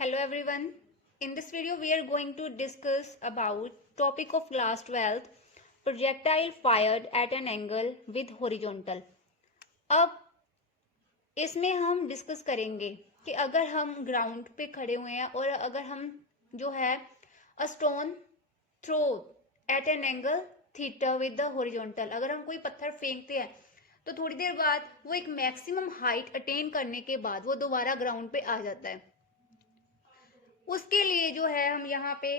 Hello everyone. In this video we are going to discuss about topic of class 12th projectile fired at an angle with horizontal. अब इसमें हम discuss करेंगे कि अगर हम ground पे खड़े हुए हैं और अगर हम जो है a stone throw at an angle theta with the horizontal, अगर हम कोई पत्थर फेंकते हैं तो थोड़ी देर बाद वो एक मैक्सिमम हाइट अटेन करने के बाद वो दोबारा ग्राउंड पे आ जाता है। उसके लिए जो है हम यहाँ पे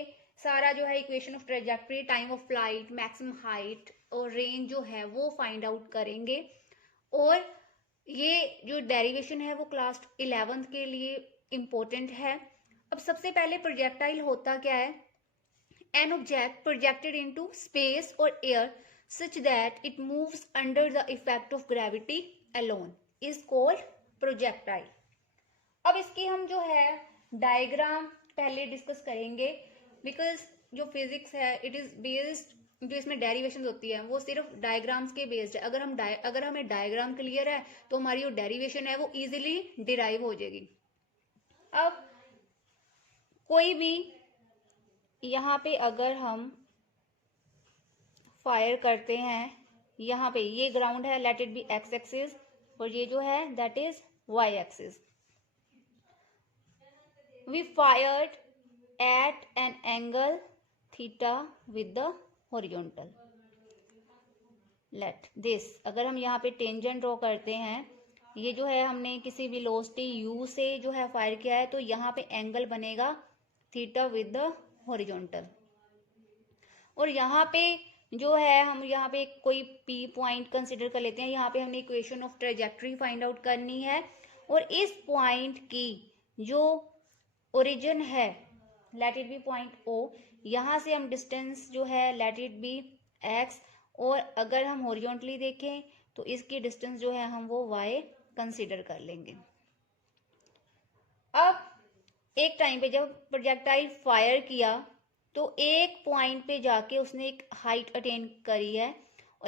सारा जो है equation of trajectory, time of flight, maximum height और रेंज जो है वो फाइंड आउट करेंगे। और ये जो डेरिवेशन है वो क्लास 11th के लिए इम्पोर्टेंट है। अब सबसे पहले प्रोजेक्टाइल होता क्या है? An object projected into space और air such that it moves under the effect of gravity alone is called projectile. अब इसकी हम जो है डायग्राम पहले डिस्कस करेंगे, बिकॉज जो फिजिक्स है इट इज बेस्ड, जो इसमें डेरिवेशन होती है वो सिर्फ डायग्राम्स के बेस्ड है। अगर हमें डायग्राम क्लियर है तो हमारी जो डेरिवेशन है वो इजीली डिराइव हो जाएगी। अब कोई भी यहाँ पे अगर हम फायर करते हैं, यहाँ पे ये ग्राउंड है, let it be X axis, और ये जो है that is Y axis. We fired at an angle theta with the horizontal. Let this, अगर हम यहाँ पे टेंजेंट ड्रॉ करते हैं, ये जो है हमने किसी वेलोसिटी u से जो है फायर किया है, तो यहाँ पे एंगल बनेगा थीटा विद द हॉरिजॉन्टल। और यहाँ पे जो है हम यहाँ पे कोई p पॉइंट कंसिडर कर लेते हैं। यहाँ पे हमने equation of trajectory find out करनी है, और इस पॉइंट की जो ओरिजिन है let it be point O, यहाँ से हम डिस्टेंस जो है लेट इट बी एक्स, और अगर हम हॉरिजॉन्टली देखें तो इसकी डिस्टेंस जो है हम वो वाई कंसीडर कर लेंगे। अब एक टाइम पे जब प्रोजेक्टाइल फायर किया तो एक पॉइंट पे जाके उसने एक हाइट अटेन करी है,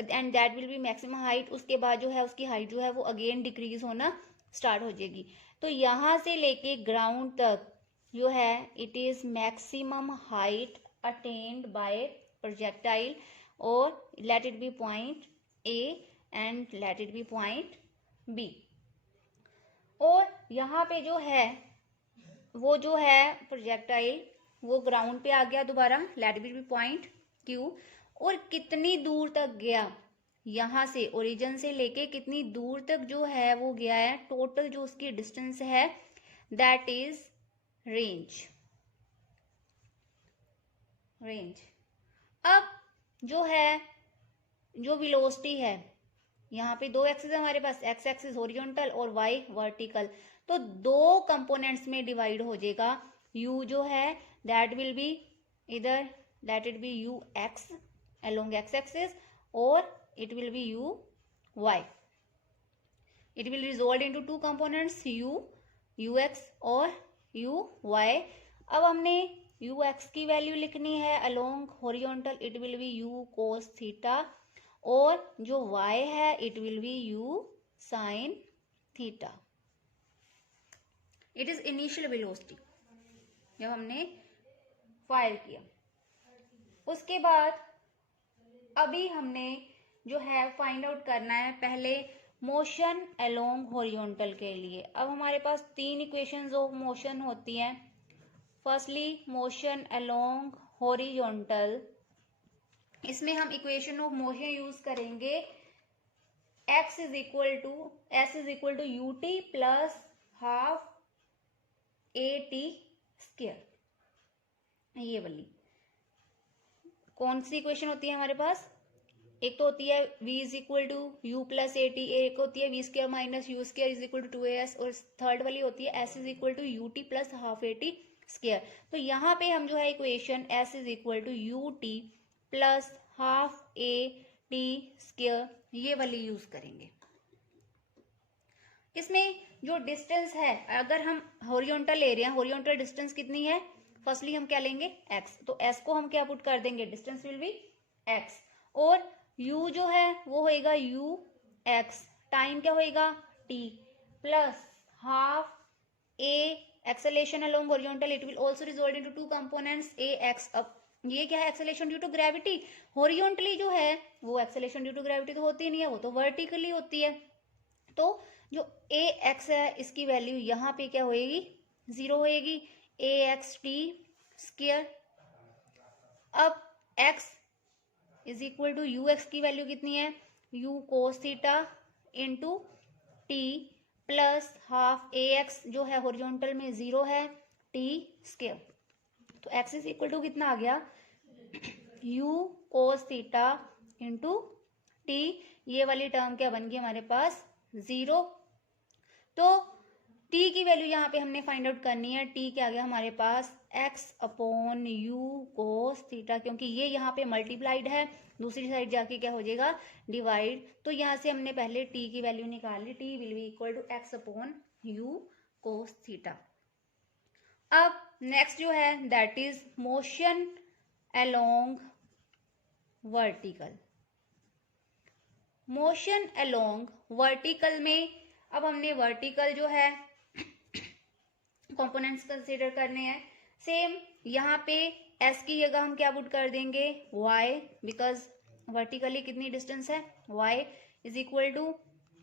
and that will B maximum height. उसके बाद जो है उसकी हाइट जो है वो अगेन डिक्रीज होना स्टार्ट हो जाएगी। तो यहाँ से लेके ग्राउंड तक जो है it is maximum height attained by projectile, और let it be point A and let it be point B. और यहाँ पे जो है वो जो है प्रोजेक्टाइल वो ग्राउंड पे आ गया दोबारा, late it be point Q. और कितनी दूर तक गया, यहाँ से ओरिजिन से लेके कितनी दूर तक जो है वो गया है, टोटल जो उसकी डिस्टेंस है दैट इज रेंज। अब जो है जो वेलोसिटी है, यहाँ पे दो एक्सिस है हमारे पास, एक्स एक्सिस हॉरिजॉन्टल और वाई वर्टिकल, तो दो कंपोनेंट्स में डिवाइड हो जाएगा। u जो है दैट विल बी इधर let it be u x along x axis, और it will be u y। It will resolve into two components u x और u y। अब हमने u x की वैल्यू लिखनी है along horizontal, it will be u cos theta, और जो y है it will be u sin theta. It is initial velocity जब हमने फायर किया। उसके बाद अभी हमने जो है फाइंड आउट करना है पहले मोशन अलोंग हॉरिजॉन्टल के लिए। अब हमारे पास तीन इक्वेशंस ऑफ मोशन होती हैं। फर्स्टली मोशन अलोंग हॉरिजॉन्टल, इसमें हम इक्वेशन ऑफ मोशन यूज करेंगे x is equal to u t plus half a t square. ये वाली कौन सी इक्वेशन होती है हमारे पास? एक तो होती है v is equal to u plus a t, एक होती है v square minus u square is equal to 2as, और थर्ड वाली होती है s is equal to u t plus half a t square. तो यहाँ पे हम जो है equation s is equal to u t plus half a t square ये वाली यूज करेंगे। इसमें जो डिस्टेंस है, अगर हम हॉरिजॉन्टल ले रहे हैं, हॉरिजॉन्टल डिस्टेंस कितनी है? फर्स्टली हम क्या लेंगे x, तो s को हम क्या पुट कर देंगे, डिस्टेंस विल बी x, और u जो है वो होएगा u x, टाइम क्या होएगा t, plus half a acceleration along horizontal, it will also result into two components, ax up. ये क्या है? Acceleration due to gravity. Horizontally जो है वो एक्सेलेरेशन ड्यू टू ग्रेविटी तो होती नहीं है, वो तो वर्टिकली होती है. तो जो ए एक्स है इसकी वैल्यू यहाँ पे क्या होएगी? 0 होएगी. A x t square. अब x is equal to u x की वैल्यू कितनी है? u cos theta into t plus half a x जो है हॉरिजॉन्टल में 0 है, टी स्क्वायर. तो x इज इक्वल टू कितना आ गया? u cos theta into t. ये वाली टर्म क्या बन गई हमारे पास? 0. तो t की वैल्यू यहाँ पे हमने फाइंड आउट करनी है. t क्या आ गया हमारे पास? x upon u cos theta, क्योंकि ये यहाँ पे मल्टीप्लाइड है, दूसरी साइड जाके क्या हो जाएगा? डिवाइड. तो यहाँ से हमने पहले t की वैल्यू निकाल ली. t will be equal to x upon u cos theta. अब नेक्स्ट जो है that is motion along vertical. Motion along vertical में अब हमने वर्टिकल जो है कंपोनेंट्स कंसीडर करने हैं. सेम यहाँ पे s की जगह हम क्या पुट कर देंगे? y, बिकॉज वर्टिकली कितनी डिस्टेंस है? y is equal to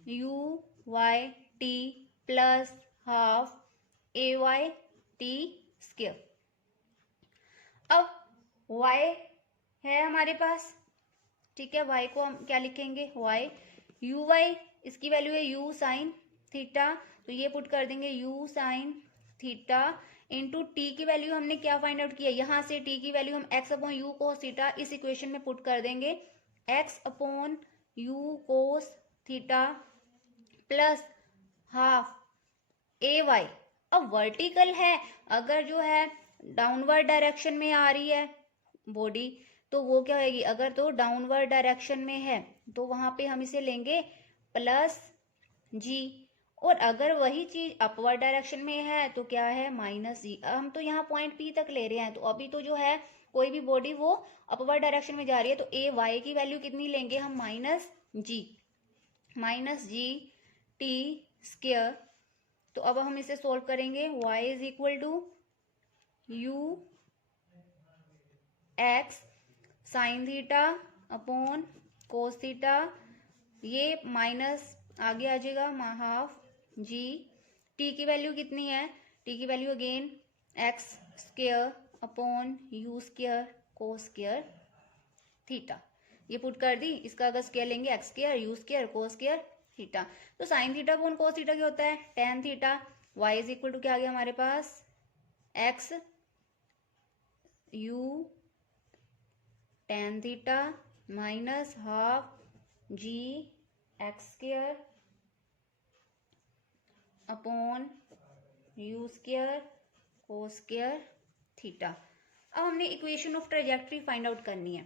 u y t plus half a y t square. अब y है हमारे पास, ठीक है. y को हम क्या लिखेंगे? y यू वाई, इसकी वैल्यू है u साइन थीटा, तो ये पुट कर देंगे u sine theta into T की वैल्यू हमने क्या फाइंड आउट किया? यहाँ से टी की वैल्यू हम x upon u cos theta इस इक्वेशन में पुट कर देंगे. x upon u cos theta plus half a y. अब वर्टिकल है, अगर जो है डाउनवर्ड डायरेक्शन में आ रही है बॉडी तो वो क्या होगी? अगर तो डाउनवर्ड डायरेक्शन में है तो वहां पे हम इसे लेंगे प्लस जी, और अगर वही चीज अपवर्ड डायरेक्शन में है तो क्या है? माइनस जी. हम तो यहाँ पॉइंट पी तक ले रहे हैं, तो अभी तो जो है कोई भी बॉडी वो अपवर्ड डायरेक्शन में जा रही है, तो ए वाई की वैल्यू कितनी लेंगे हम? Minus g t square. तो अब हम इसे सोल्व करेंगे. y is equal to u x sine theta upon cos theta. ये माइनस आगे आ जाएगा हाफ जी. टी की वैल्यू कितनी है? टी की value again x square upon u square cos square theta. ये पुट कर दी. इसका अगर स्क्वायर लेंगे x square u square cos square theta. तो sine theta upon cos theta क्या होता है? Tan theta. y is equal to क्या आ गया हमारे पास? X u tan theta minus half g x square upon u square cos square theta. अब हमने equation of trajectory find out करनी है.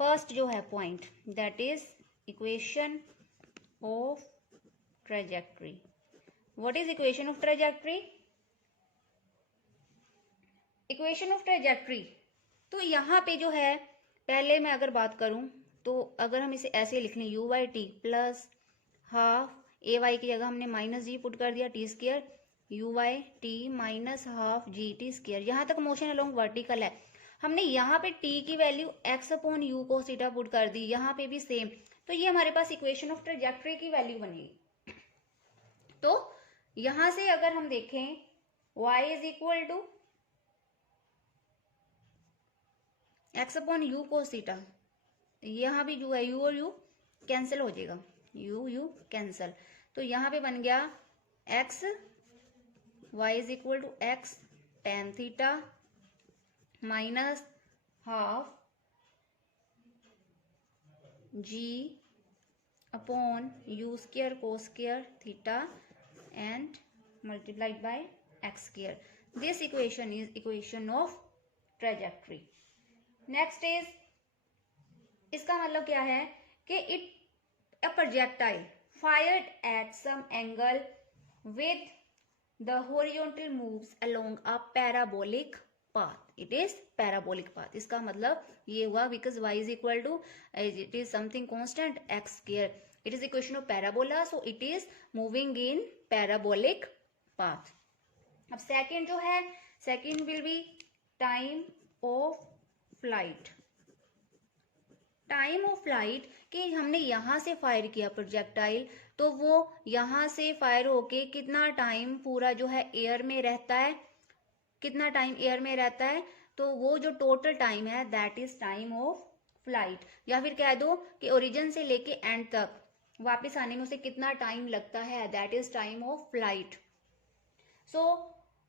फर्स्ट जो है point that is equation of trajectory. What is equation of trajectory? Equation of trajectory तो यहाँ पे जो है पहले मैं अगर बात करूं तो अगर हम इसे ऐसे लिख लें u y t plus half a y की जगह हमने माइनस जी पुट कर दिया t square u y t minus half g t square. यहाँ तक मोशन अलोंग वर्टिकल है. हमने यहाँ पे टी की value x upon u cos theta put कर दी, यहाँ पे भी सेम. तो ये हमारे पास इक्वेशन ऑफ ट्रेजेक्ट्री की वैल्यू बनेगी. तो यहां से अगर हम देखें y is equal to x upon u cos theta, यहाँ भी जो है u और u कैंसिल हो जाएगा, u कैंसिल. तो यहाँ पे बन गया x y is equal to x tan theta minus half g upon u square cos square theta and multiplied by x square. This equation is equation of trajectory. Next is इसका मतलब क्या है कि a projectile fired at some angle with the horizontal moves along a parabolic path. It is parabolic path. इसका मतलब ये हुआ because y is equal to it is something constant x square. It is equation of parabola, so it is moving in parabolic path. अब second जो है, second will be time of flight. Time of flight कि हमने यहाँ से fire किया projectile, तो वो यहाँ से फायर होके कितना टाइम पूरा जो है एयर में रहता है, कितना टाइम एयर में रहता है, तो वो जो टोटल टाइम है that is time of flight. या फिर कह दो कि ओरिजिन से लेके एंड तक वापस आने में उसे कितना टाइम लगता है, that is time of flight. So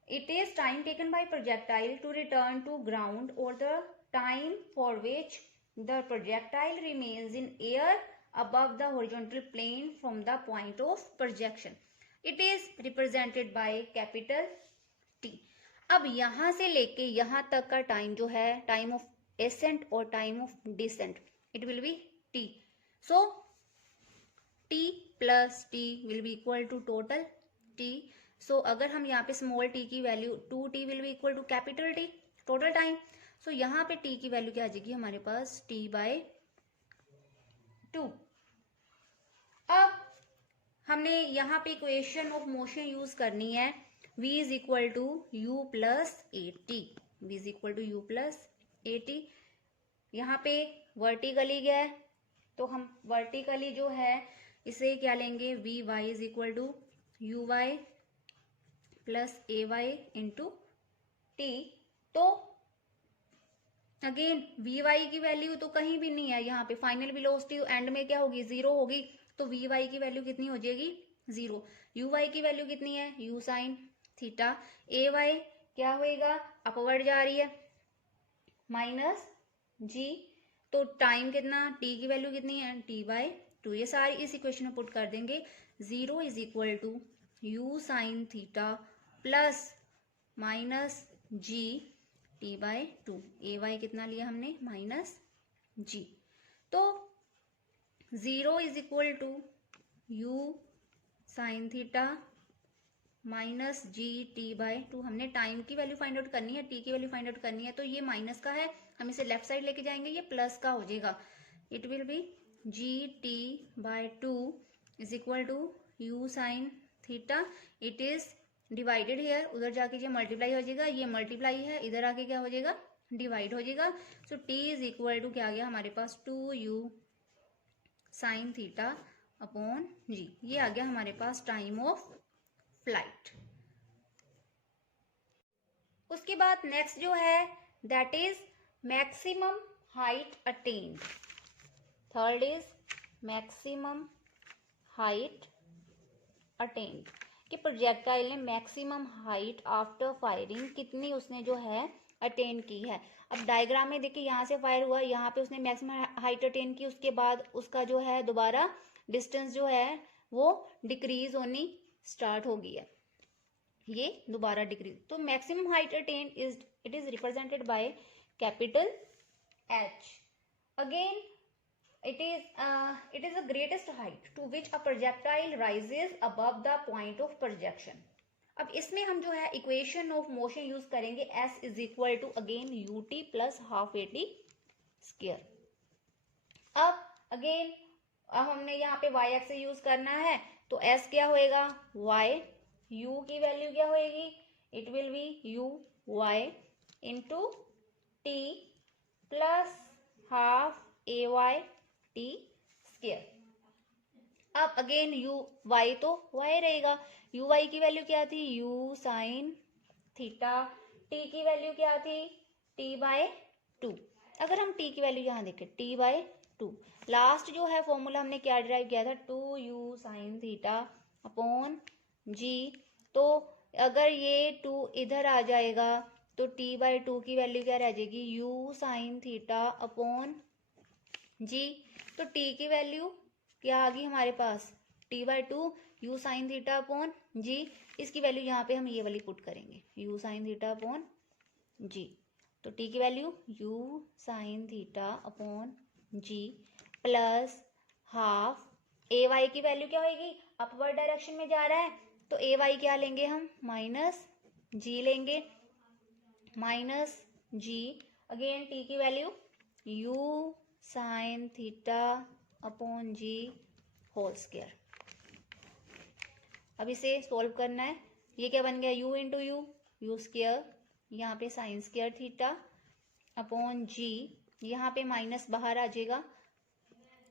it is time taken by projectile to return to ground, or the time for which the projectile remains in air above the horizontal plane from the point of projection. It is represented by capital T. अब यहां से लेके यहां तक का time जो है, time of ascent और time of descent, it will be T. So T plus T will be equal to total T. So अगर हम यहाँ पे स्मॉल टी की value 2t will be equal to capital T total time, so यहाँ पे t की value क्या आ जाएगी हमारे पास t/2। अब हमने यहाँ पे इक्वेशन ऑफ मोशन यूज करनी है, v is equal to u plus a t, v is equal to u plus a t. यहाँ पे वर्टिकली गया है तो हम वर्टिकली जो है इसे क्या लेंगे, v y is equal to u y plus a y into t. तो अगेन वी वाई की वैल्यू तो कहीं भी नहीं है, यहाँ पे फाइनल वेलोसिटी एंड में क्या होगी, जीरो होगी, तो वी वाई की वैल्यू कितनी हो जाएगी, जीरो। यू वाई की वैल्यू कितनी है, u sine theta. A y क्या होएगा, अपवर्ड जा रही है, माइनस जी। तो टाइम कितना, टी की वैल्यू कितनी है, t/2। ये सारी इस इक्वेशन में पुट कर देंगे, zero is equal to u sine theta plus minus g t/2। A y कितना लिया हमने, माइनस जी। तो zero is equal to u sine theta minus g t/2। हमने टाइम की वैल्यू फाइंड आउट करनी है, टी की वैल्यू फाइंड आउट करनी है, तो ये माइनस का है, हम इसे लेफ्ट साइड लेके जाएंगे, ये प्लस का हो जाएगा। It will be g/2 is equal to u sine theta. It is divided here, उधर जाके ये मल्टीप्लाई हो जाएगा, ये मल्टीप्लाई है, इधर आके क्या हो जाएगा, डिवाइड हो जाएगा। सो t इज इक्वल टू क्या आ गया हमारे पास, 2u sine theta upon g. ये आ गया हमारे पास टाइम ऑफ फ्लाइट। उसके बाद नेक्स्ट जो है that is maximum height attend. Third is maximum height attend कि प्रोजेक्टाइल ने मैक्सिमम हाइट आफ्टर फायरिंग कितनी उसने जो है अटेन की है। अब डायग्राम में देखिए यहाँ से फायर हुआ, यहाँ पे उसने मैक्सिमम हाइट अटेन की, उसके बाद उसका जो है दोबारा डिस्टेंस जो है वो डिक्रीज होनी स्टार्ट हो गई है, ये दोबारा डिक्रीज। तो maximum height attain is it is represented by capital H। Again it is the greatest height to which a projectile rises above the point of projection। अब इसमें हम जो है इक्वेशन ऑफ मोशन यूज करेंगे, s is equal to again u t plus half a t square. अब again हमने यहाँ पे y एक्स यूज करना है, तो s क्या होएगा, y, u की वैल्यू क्या होएगी, it will be u y into t plus half a y t square. अब अगेन यू वाई तो वाई रहेगा, यू वाई की वैल्यू क्या थी, यू साइन थीटा, टी की वैल्यू क्या थी, t/2। अगर हम t की वैल्यू यहाँ देखें t/2, लास्ट जो है फॉर्मूला हमने क्या डिराइव किया था, 2u sine theta upon g. तो अगर ये 2 इधर आ जाएगा तो t/2 की वैल्यू क्या रह जाएगी, u sine theta upon g. तो t की वैल्यू क्या आ गई हमारे पास, t/2 u sine theta upon g. इसकी वैल्यू यहाँ पे हम ये वाली पुट करेंगे, u sine theta upon g. तो t की value u sine theta upon g plus half a y की वैल्यू क्या होगी, अपवर्ड डायरेक्शन में जा रहा है, तो ए वाई क्या लेंगे हम, माइनस जी लेंगे, माइनस जी। अगेन t की value u sine theta upon g whole square. अब इसे सॉल्व करना है, ये क्या बन गया, u into you, you square, यहाँ पे साइन स्क्वायर थीटा अपॉन जी, यहाँ पे माइनस बाहर आ जाएगा,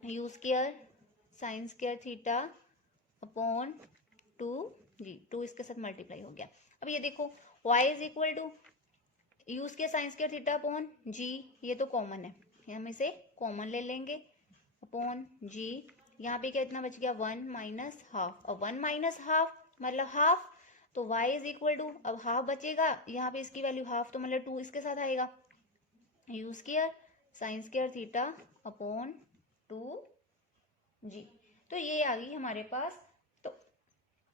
you square sine square theta upon 2g, 2 इसके साथ मल्टीप्लाई हो गया। अब ये देखो y is equal to u square sine square theta upon g, ये तो कॉमन है, हम इसे कॉमन ले लेंगे अपॉन जी, यहाँ पे क्या इतना बच गया 1 माइनस हाफ, और 1 माइनस हाफ मतलब हाफ, तो y इज इक्वल टू, अब हाफ बचेगा, यहाँ पे इसकी वैल्यू हाफ तो मतलब 2 इसके साथ आएगा, you square sine square theta upon 2g। तो ये आ गई हमारे पास तो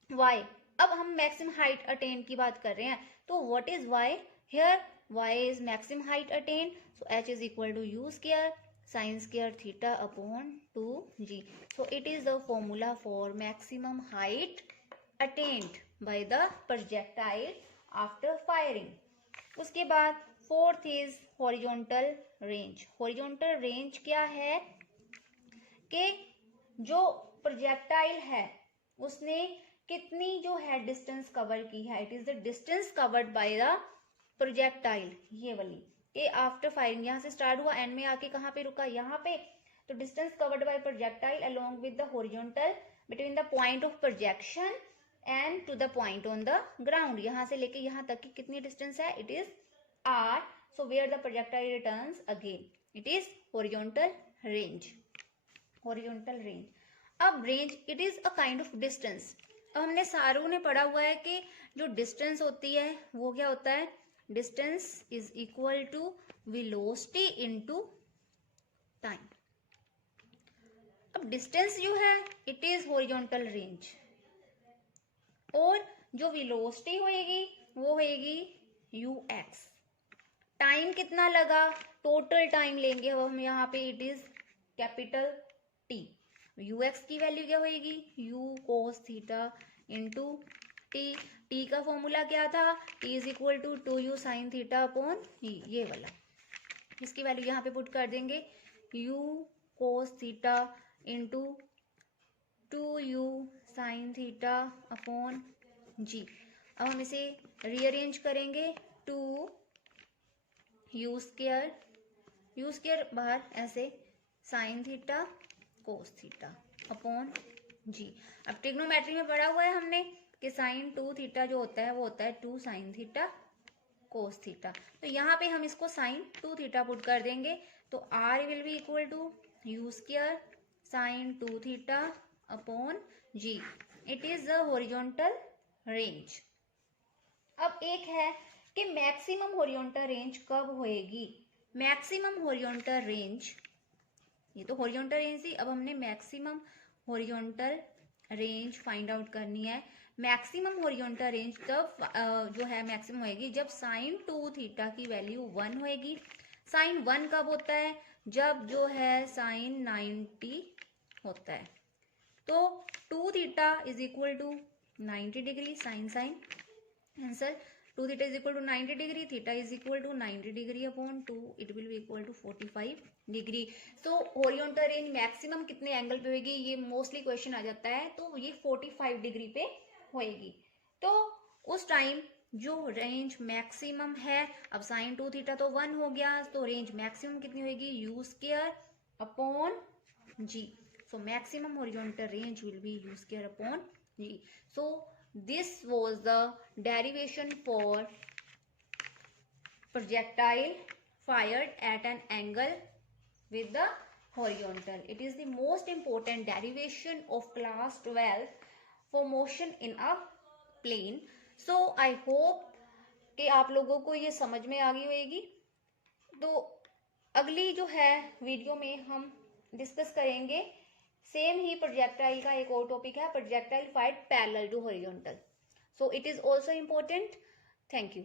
y। अब हम मैक्सिमम हाइट अटेन की बात कर रहे हैं, तो what is y here, y is maximum height attained, so h is equal to u square sin square theta upon 2g, so it is the formula for maximum height attained by the projectile after firing। उसके बाद fourth is horizontal range. Horizontal range क्या है कि जो projectile है उसने कितनी जो है डिस्टेंस कवर की है, it is the distance covered by the projectile, ये वाली कि आफ्टर फायरिंग यहाँ से स्टार्ट हुआ, एंड में आके कहाँ पे रुका, यहाँ पे, तो distance covered by projectile along with the horizontal between the point of projection and to the point on the ground, यहाँ से लेके यहाँ तक की कितनी डिस्टेंस है, it is r, so where the projectile returns again, it is horizontal range. Horizontal range, अब range it is a kind of distance. अब हमने सारों ने पढ़ा हुआ है कि जो डिस्टेंस होती है वो क्या होता है, distance is equal to velocity into time. अब डिस्टेंस जो है इट इज हॉरिजॉन्टल रेंज, और जो वेलोसिटी होएगी वो होएगी ux। टाइम कितना लगा, टोटल टाइम लेंगे अब हम यहाँ पे, it is capital T, ux की वैल्यू क्या होएगी, u cos theta into t, t का फॉर्मूला क्या था, t is equal to 2u sine theta upon ये वाला, इसकी वैल्यू यहाँ पे पुट कर देंगे, u cos theta into 2u sine theta upon g। अब हम इसे रीअरेंज करेंगे, 2u स्क्वायर, u स्क्वायर बाहर ऐसे, sine theta cos theta upon g. अब ट्रिग्नोमेट्री में पढ़ा हुआ है हमने कि साइन 2 थीटा जो होता है वो होता है 2 साइन थीटा कोस थीटा, तो यहाँ पे हम इसको साइन 2 थीटा पुट कर देंगे, तो r will be equal to u square sine 2 theta upon g, it is the horizontal range. अब एक है कि मैक्सिमम हॉरिजॉन्टल रेंज कब होएगी, मैक्सिमम हॉरिजॉन्टल रेंज, ये तो हॉरिजॉन्टल रेंज थी, अब हमने maximum horizontal range find out करनी है। मैक्सिमम हॉरिजॉन्टल रेंज तब जो है मैक्सिमम होएगी जब साइन 2 थीटा की वैल्यू 1 होएगी। साइन 1 कब होता है, जब जो है साइन 90 होता है, तो 2 theta is equal to 90 degree, sine sine answer, 2 theta is equal to 90 degree, theta is equal to 90 degree upon 2, it will be equal to 45 degree. So horizontal range maximum कितने एंगल पे होगी, ये mostly question आ जाता है, तो ये 45 degree पे होएगी। तो उस टाइम जो रेंज मैक्सिमम है, अब साइन 2 थीटा तो 1 हो गया, तो रेंज मैक्सिमम कितनी होएगी, u square upon g, so maximum horizontal range will be u square upon g. So this was the derivation for projectile fired at an angle with the horizontal. It is the most important derivation of class 12 for motion in a plane. So I hope कि आप लोगों को ये समझ में आ गई होगी। तो अगली जो है वीडियो में हम डिस्कस करेंगे सेम ही प्रोजेक्टाइल का एक और टॉपिक है, projectile flight parallel to horizontal, so it is also important. Thank you.